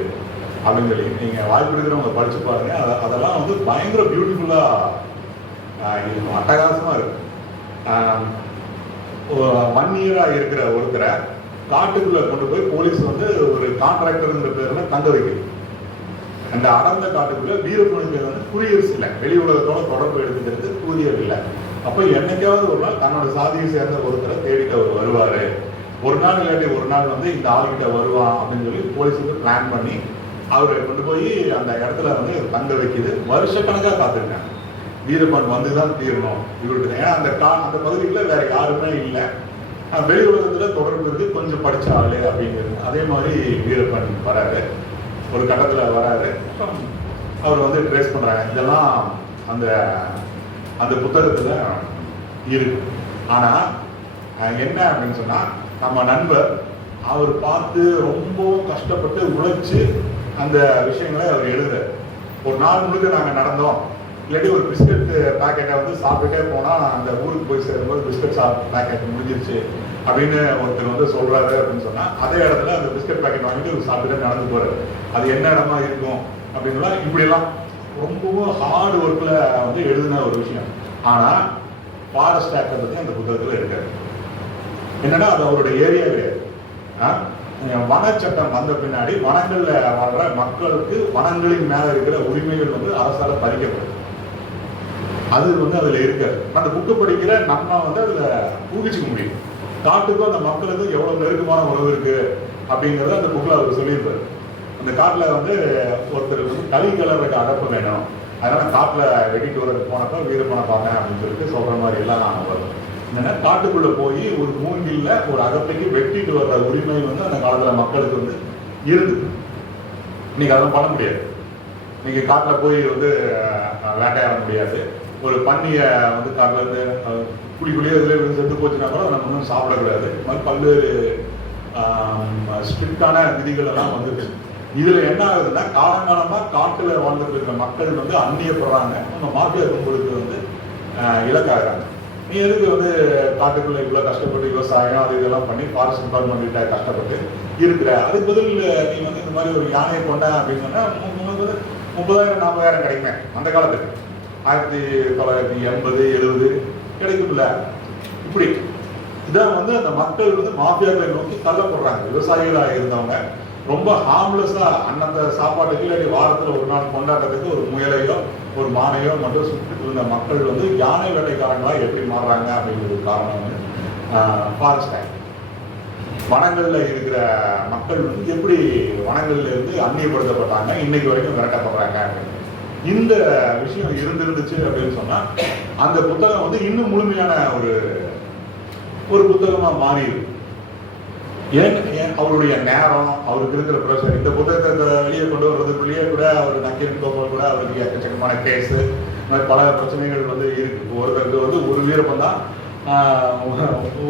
அப்படின்னு சொல்லி நீங்கள் வாய்ப்பு இருக்கிறவங்க படிச்சு பாருங்க. அதெல்லாம் வந்து பயங்கர பியூட்டிஃபுல்லாக இருக்கும், அட்டகாசமாக இருக்கும். 1 இயராக இருக்கிற ஒருத்தரை காட்டுக்குள்ளே கொண்டு போய் போலீஸ் வந்து ஒரு கான்ட்ராக்டருங்கிற பேரில் தங்க வைக்குது. அந்த அடர்ந்த காட்டுக்குள்ள வீரப்பனுக்கு வந்து குரியர்ஸ் இல்லை, வெளி உலகத்தோட தொடர்பு எடுத்துக்கிறது கூரியர் இல்லை. அப்போ என்னைக்காவது ஒரு நாள் தன்னோட சாதியை சேர்ந்த ஒருத்தரை தேடிட்டு அவர் வருவார், ஒரு நாள் இல்லாட்டி ஒரு நாள் வந்து இந்த ஆளுகிட்ட வருவான் அப்படின்னு சொல்லி போலீஸுக்கு பிளான் பண்ணி அவரை கொண்டு போய் அந்த இடத்துல வந்து தங்க வைக்குது. வருஷக்கணக்காக பார்த்துருக்காங்க, வீரப்பன் வந்து தான் தீரணும் இவருக்கு. ஏன்னா அந்த பகுதியில் வேற யாருமே இல்லை, வெளி உலகத்துல தொடர்பு இருக்கு, கொஞ்சம் படிச்ச ஆளு அப்படிங்கிறது. அதே மாதிரி வீரப்பன் வராரு, ஒரு கட்டத்துல வராரு, அவர் வந்து ட்ரேஸ் பண்றாங்க. இதெல்லாம் அந்த அந்த புத்தகத்துல இருக்கு. ஆனா என்ன அப்படின்னு சொன்னா நம்ம நண்பர் அவர் பார்த்து ரொம்பவும் கஷ்டப்பட்டு உழைச்சு அந்த விஷயங்களை அவர் எழுதுறாரு. ஒரு நாள் முழுக்க நாங்கள் நடந்தோம், இல்லாட்டி ஒரு பிஸ்கட் பேக்கெட்டை வந்து சாப்பிட்டுட்டே போனால் அந்த ஊருக்கு போய் சேரும்போது பிஸ்கட் பேக்கெட் முடிஞ்சிருச்சு அப்படின்னு ஒருத்தர் வந்து சொல்றாரு அப்படின்னு சொன்னால் அதே இடத்துல அந்த பிஸ்கட் பேக்கெட் வாங்கிட்டு சாப்பிட்டுட்டே நடந்து போறாரு. அது என்ன இடமா இருக்கும் அப்படின்லாம் இப்படிலாம் ரொம்பவும் ஹார்ட் ஒர்க்கில் வந்து எழுதின ஒரு விஷயம். ஆனால் ஃபாரஸ்ட் ஆக்டை பற்றி அந்த புத்தகத்தில் இருக்காரு. என்னன்னா அது அவருடைய ஏரியா கிடையாது. வனச்சட்டம் வந்த பின்னாடி வனங்கள்ல வாழ்ற மக்களுக்கு வனங்களின் மேல இருக்கிற உரிமைகள் வந்து அரசால பறிக்கப்படுது. அது வந்து அதுல இருக்காது. அந்த புக்கு படிக்கிற நம்ம வந்து அதுல ஊகிச்சுக்க முடியும். காட்டுக்கும் அந்த மக்களுக்கும் எவ்வளவு நெருக்கமான உறவு இருக்கு அப்படிங்கறத அந்த புக்ல அவர் சொல்லியிருப்பாரு. அந்த காட்டுல வந்து ஒருத்தர் வந்து களி கலருக்கு அடப்பு வேணும், அதனால காட்டுல வெட்டிட்டு வர போனப்ப வீரப்பனை பார்த்தேன் அப்படின்னு சொல்லிட்டு சொல்ற மாதிரி எல்லாம் வரும். என்னன்னா காட்டுக்குள்ள போய் ஒரு மூங்கில்ல ஒரு அகப்பைக்கு வெட்டிட்டு வர்ற உரிமை வந்து அந்த காலத்துல மக்களுக்கு வந்து இருந்தது. இன்னைக்கு அதெல்லாம் பண்ண முடியாது. நீங்க காட்டுல போய் வந்து வேட்டையாட முடியாது. ஒரு பன்னிய வந்து காட்டுல இருந்து குடிக்குள்ளேயே இதுல செத்து போச்சுன்னா கூட நம்ம ஒன்றும் சாப்பிடக்கூடாது. இது மாதிரி பல்வேறு ஸ்ட்ரிக்டான விதிகள் எல்லாம் வந்துருக்கு. இதுல என்ன ஆகுதுன்னா காலங்காலமா காட்டுல வாழ்ந்துட்டு இருக்கிற மக்கள் வந்து அந்நியப்படுறாங்க, நம்ம மாஃபியா கும்பலுக்கு வந்து இலக்காகிறாங்க. நீ எதுக்கு வந்து காட்டுக்குள்ள இவ்வளவு கஷ்டப்பட்டு விவசாயம் அது இதெல்லாம் பண்ணி ஃபாரஸ்ட் டிபார்ட்மெண்ட் கிட்ட கஷ்டப்பட்டு இருக்கிற, அதுக்கு பதில் நீ வந்து இந்த மாதிரி ஒரு யானையை கொண்ட அப்படின்னு சொன்னா 30,000-40,000 கிடைக்குமே அந்த காலத்துக்கு. 1980-70 கிடைக்கும்ல. இப்படி இதான் வந்து அந்த மக்கள் வந்து மாஃபியாக்களை நோக்கி தள்ளப்படுறாங்க. விவசாயிகளாக இருந்தவங்க ரொம்ப ஹார்ம்லெஸ்ஸா அன்னந்த சாப்பாட்டுக்கு இல்லாட்டி வாரத்தில் ஒரு நாள் கொண்டாட்டத்துக்கு ஒரு முயலையோ ஒரு மானையோ மட்டும் சுற்றிட்டு இருந்த மக்கள் வந்து யானை வேட்டைக்காரங்களா எப்படி மாறுறாங்க அப்படிங்கிறது காரணம் வந்து ஃபாரஸ்ட் ஆக்ட். வனங்கள்ல இருக்கிற மக்கள் வந்து எப்படி வனங்கள்ல இருந்து அந்நியப்படுத்தப்பட்டாங்க, இன்னைக்கு வரைக்கும் விரட்டப்படுறாங்க. இந்த விஷயம் இருந்துச்சு அப்படின்னு சொன்னா அந்த புத்தகம் வந்து இன்னும் முழுமையான ஒரு புத்தகமா மாறிடும். ஏன் அவருடைய நேரம், அவருக்கு இருக்கிற ப்ரெஷர், இந்த புத்தகத்தை வெளியே கொண்டு வர்றதுக்குள்ளேயே கூட அவர் நக்கீரன் கோபால் கூட அவருக்கு எக்கச்சக்கமான கேஸு, பல பிரச்சனைகள் வந்து இருக்கு. ஒருத்தருக்கு வந்து ஒரு வீரப்பம் தான்,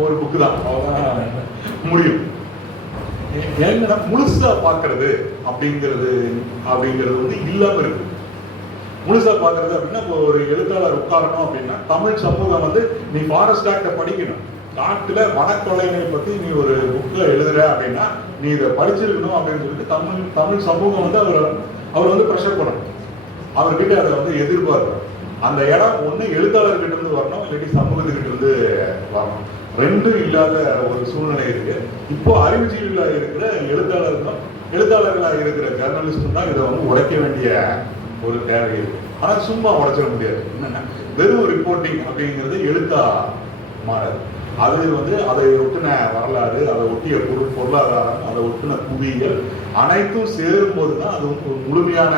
ஒரு புக்கு தான் முடியும். ஏன்னா முழுசா பார்க்கறது அப்படிங்கிறது வந்து இல்லாம இருக்கு. முழுசா பார்க்கறது அப்படின்னா இப்போ ஒரு எழுத்தாளர் உட்காரணும் அப்படின்னா தமிழ் சமூகம் வந்து நீ ஃபாரஸ்ட் ஆக்டை படிக்கணும், நாட்டுல வனக்கொலைகளை பத்தி நீ ஒரு புக்கை எழுதுற அப்படின்னா நீ இதை படிச்சிருக்கணும் அப்படின்னு சொல்லிட்டு தமிழ் சமூகம் வந்து அவர் வந்து ப்ரெஷர் பண்ணணும். அவர்கிட்ட அதை வந்து எதிர்பார்க்கணும். அந்த இடம் ஒண்ணு எழுத்தாளர்கிட்ட இருந்து வரணும், இல்லாட்டி சமூகத்துக்கிட்ட இருந்து வரணும். ரெண்டும் இல்லாத ஒரு சூழ்நிலை இருக்கு. இப்போ அறிவுஜீவிகளா இருக்கிற எழுத்தாளர்களா இருக்கிற ஜர்னலிஸ்டும் தான் இதை வந்து உடைக்க வேண்டிய ஒரு தேவை இருக்கு. ஆனா சும்மா உடைச்சிட முடியாது. என்னன்னா வெறும் ரிப்போர்ட்டிங் அப்படிங்கிறது எழுத்தா மாறாது. அது வந்து அதை ஒட்டின வரலாறு, அதை ஒட்டிய பொருளாதாரம், அதை ஒட்டின புவியியல் அனைத்தும் சேரும் போதுதான் அது வந்து ஒரு முழுமையான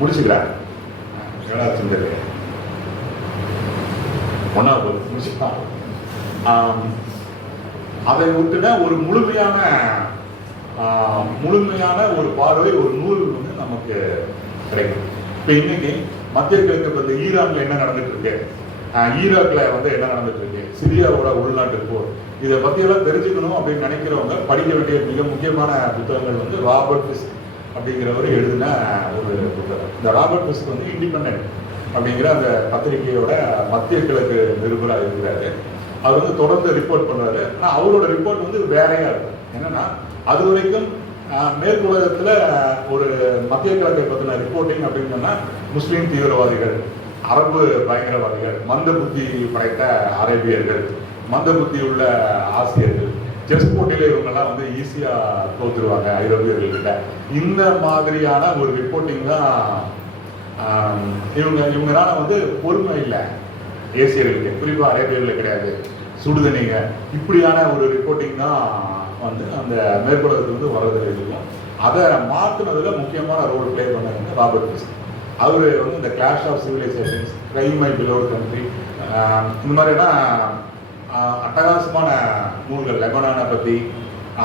முடிச்சுக்கிறேன். ஒன்னாவது முடிச்சுட்டான். அதை ஒட்டின ஒரு முழுமையான ஒரு பார்வை, ஒரு நூல் வந்து நமக்கு கிடைக்கும். இப்ப இன்னைக்கு மத்திய கிழக்கு இந்த ஈரான்ல என்ன நடந்துட்டு இருக்கு, ஈராக்ல வந்து என்ன நடந்துட்டு இருக்கு, சிரியாவோட உள்நாட்டு போர், இதை பத்தி எல்லாம் தெரிஞ்சுக்கணும் அப்படின்னு நினைக்கிறவங்க படிக்க வேண்டிய மிக முக்கியமான புத்தகங்கள் வந்து ராபர்ட் ஃபிஸ்க் அப்படிங்கிறவர் எழுதின ஒரு புத்தகம். இந்த ராபர்ட் ஃபிஸ்க் வந்து இண்டிபெண்டன்ட் அப்படிங்கிற அந்த பத்திரிகையோட மத்திய கிழக்கு நிருபராக இருக்கிறாரு. அவர் வந்து தொடர்ந்து ரிப்போர்ட் பண்றாரு. ஆனா அவரோட ரிப்போர்ட் வந்து வேறையா இருக்கும். என்னன்னா அது வரைக்கும் மேற்குலகத்துல ஒரு மத்திய கிழக்கை பத்தின ரிப்போர்ட்டிங் அப்படின்னு சொன்னா முஸ்லீம் தீவிரவாதிகள், அரபு பயங்கரவாதிகள், மந்த புத்தி படைத்த அரேபியர்கள், மந்த புத்தி உள்ள ஆசியர்கள், செஸ் போட்டியில இவங்கெல்லாம் வந்து ஈஸியா தோத்துருவாங்க ஐரோப்பியர்கள்கிட்ட. இந்த மாதிரியான ஒரு ரிப்போர்ட்டிங் தான் இவங்களால வந்து பொறுமை இல்லை ஏசியர்களுக்கு, குறிப்பா அரேபியர்கள் கிடையாது, சுடுதண்ணீங்க, இப்படியான ஒரு ரிப்போர்ட்டிங் தான் வந்து அந்த மேற்குலகத்துல இருந்து வர்றது இருக்கும். அதை மாற்றினதுல முக்கியமான ரோல் பிளே பண்ணாங்க ராபர்ட் ஃபிஸ்க். அவரு வந்து இந்த clash of civilisations, crime my பிலோட் கண்ட்ரி, இந்த மாதிரியான அட்டகாசமான நூல்கள், லெபனானை பத்தி,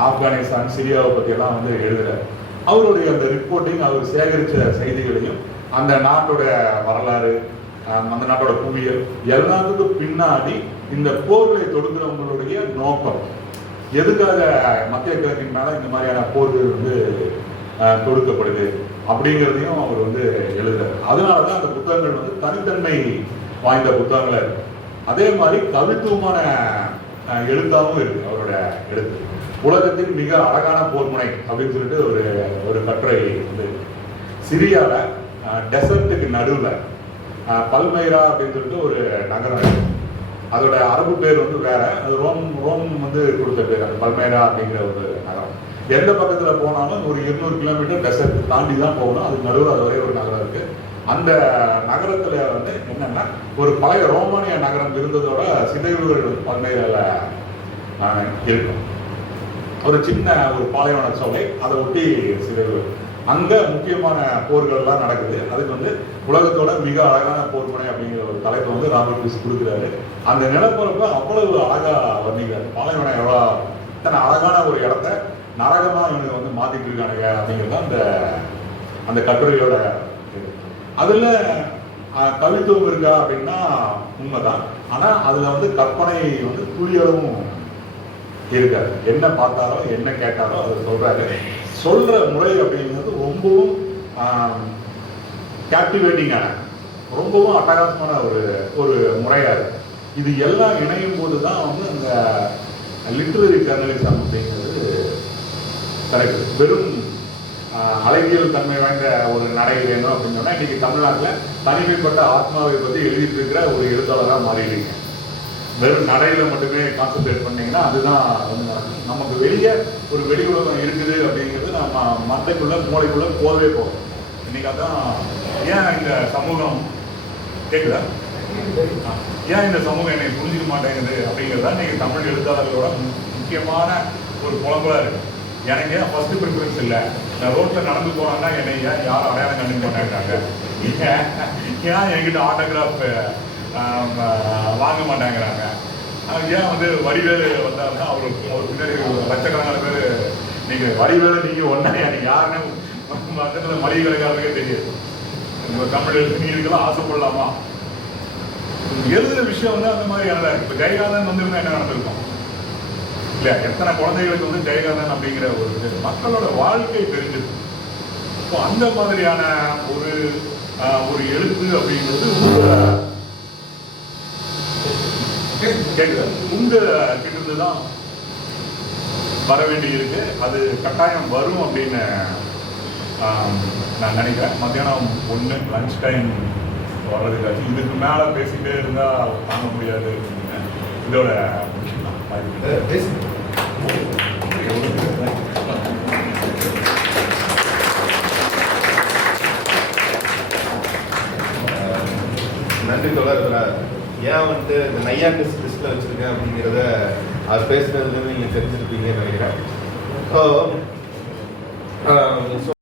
ஆப்கானிஸ்தான், சிரியாவை பத்தி எல்லாம் வந்து எழுதுறாரு. அவருடைய அந்த ரிப்போர்ட்டிங், அவர் சேகரிச்ச செய்திகளையும் அந்த நாட்டோட வரலாறு, அந்த நாட்டோட புவியியல் எல்லாத்துக்கும் பின்னாடி இந்த போர்களை தொடுக்கிறவங்களுடைய நோக்கம், எதுக்காக மத்திய கிழக்கின் மேல இந்த மாதிரியான போர்கள் வந்து தொடுக்கப்படுது அப்படிங்கிறதையும் அவர் வந்து எழுதுறாரு. அதனாலதான் அந்த புத்தகங்கள் வந்து தனித்தன்மை வாய்ந்த புத்தகங்களா இருக்கு. அதே மாதிரி கவித்துவமான எழுத்தாவும் இருக்கு அவரோட எழுத்து. உலகத்தின் மிக அழகான போர்முனை அப்படின்னு சொல்லிட்டு ஒரு கட்டுரை வந்து சிரியால டெசர்ட்டுக்கு நடுவுல பல்மைரா அப்படின்னு சொல்லிட்டு ஒரு நகரம் இருக்கு. அதோட அரபு பேர் வந்து வேற, அது ரோம் வந்து கொடுத்த பேர் அந்த பல்மைரா அப்படிங்கிற ஒரு நகரம். எந்த பக்கத்துல போனாலும் ஒரு 200 கிலோமீட்டர் டெசர்ட் தாண்டி தான் போகணும். அதுக்கு நடுவில் அது ஒரே ஒரு நகரம் இருக்கு. அந்த நகரத்துல வந்து என்னன்னா ஒரு பழைய ரோமானிய நகரம் இருந்ததோட சிதைவுகள் வந்து பல்மைரால இருக்கும். ஒரு சின்ன ஒரு பாலைவன சோலை, அதை ஒட்டி சிதைவுகள். அங்க முக்கியமான போர்கள்லாம் நடக்குது. அதுக்கு வந்து உலகத்தோட மிக அழகான போர்முனை அப்படிங்கிற ஒரு தலைப்பு வந்து ராபர்ட் ஃபிஸ்க் கொடுக்குறாரு. அந்த நிலப்பரப்பை அவ்வளவு அழகா வர்ணிக்கிறாரு. பாலைவனம் எவ்வளோ இத்தனை அழகான ஒரு இடத்த நரகமா இவனுக்கு வந்து மாத்திட்டு இருக்கானுங்க அப்படிங்கிறது அந்த கட்டுரையோட இது. அதுல கவித்துவம் இருக்கா அப்படின்னா உண்மைதான். ஆனா அதுல வந்து கற்பனை வந்து துளியளவும் இருக்காது. என்ன பார்த்தாரோ என்ன கேட்டாரோ அதை சொல்றாரு. சொல்ற முறை அப்படிங்கிறது ரொம்பவும் கேப்டிவேட்டிங்கான, ரொம்பவும் அட்டகாசமான ஒரு முறையா இருக்கு. இது எல்லாம் இணையும் போதுதான் வந்து அந்த லிட்ரரி ஜர்னலிசம் அப்படிங்கிறது கிடைக்குது. வெறும் அழகியல் தன்மை வாய்ந்த ஒரு நடை வேணும் அப்படின்னு சொன்னா இன்னைக்கு தமிழ்நாட்டில் தனிமைப்பட்ட ஆத்மாவை பத்தி எழுதிட்டு இருக்கிற ஒரு எழுத்தாளராக மாறிடுங்க. வெறும் நடையில மட்டுமே கான்சென்ட்ரேட் பண்ணீங்கன்னா அதுதான் வந்து நடக்கும். நமக்கு வெளியே ஒரு வெளி உலகம் இருக்குது அப்படிங்கிறது நம்ம மண்டைக்குள்ள மூளைக்குள்ள போகவே போகும். இன்னைக்கு அதான் ஏன் இந்த சமூகம் கேட்குதா, ஏன் இந்த சமூகம் என்னை புரிஞ்சிக்க மாட்டேங்குது அப்படிங்கிறதா இன்னைக்கு தமிழ் எழுத்தாளர்களோட முக்கியமான ஒரு புலம்பலா இருக்கு. எனக்கு ஏன் ஃபர்ஸ்ட் ப்ரிஃபரன்ஸ் இல்லை, நான் ரோட்ல நடந்து போறாங்கன்னா என்னை ஏன் யாரும் அடையாளம் கண்டுக்க மாட்டேங்கிறாங்க, ஏன் என்கிட்ட ஆட்டோகிராஃப் வாங்க மாட்டேங்கிறாங்க, ஏன் வந்து வடிவேலு வந்தாருன்னா அவர் பின்னாடி லட்சக்கணக்கான பேர் நீங்கள் வடிவேலு நீங்கள் ஒன்றா எனக்கு யாருன்னு மற்றத்தில் மளிகை கடைக்காரருக்கே தெரியாது. உங்கள் தமிழ் எழுத்து நீ இதுக்கெல்லாம் ஆசைப்படலாமா? எழுதுகிற விஷயம் வந்து அந்த மாதிரி நல்லா இருக்கு. இப்போ ஜெயகாந்தன் வந்திருந்தா என்ன நடந்திருக்கும் இல்லையா? எத்தனை குழந்தைகளுக்கு வந்து ஜெயகாந்தன் அப்படிங்கிற ஒரு மக்களோட வாழ்க்கை தெரிஞ்சது. இப்போ அந்த மாதிரியான ஒரு ஒரு எழுத்து அப்படிங்கிறது உங்க கிட்ட தான் வர வேண்டி இருக்கு. அது கட்டாயம் வரும் அப்படின்னு நான் நினைக்கிறேன். மத்தியானம் 1 லஞ்ச் டைம் வர்றதுக்காச்சு இதுக்கு மேல பேசிட்டே இருந்தா தாங்க முடியாது. இதோட நன்றி தொடர். ஏன் வந்து இந்த நையாண்டிஸ் லிஸ்ட்ல வச்சிருக்கேன் அப்படிங்கிறத அவர் பேசுனதுலேருந்து நீங்க தெரிஞ்சிருப்பீங்கன்னு நினைக்கிறேன்.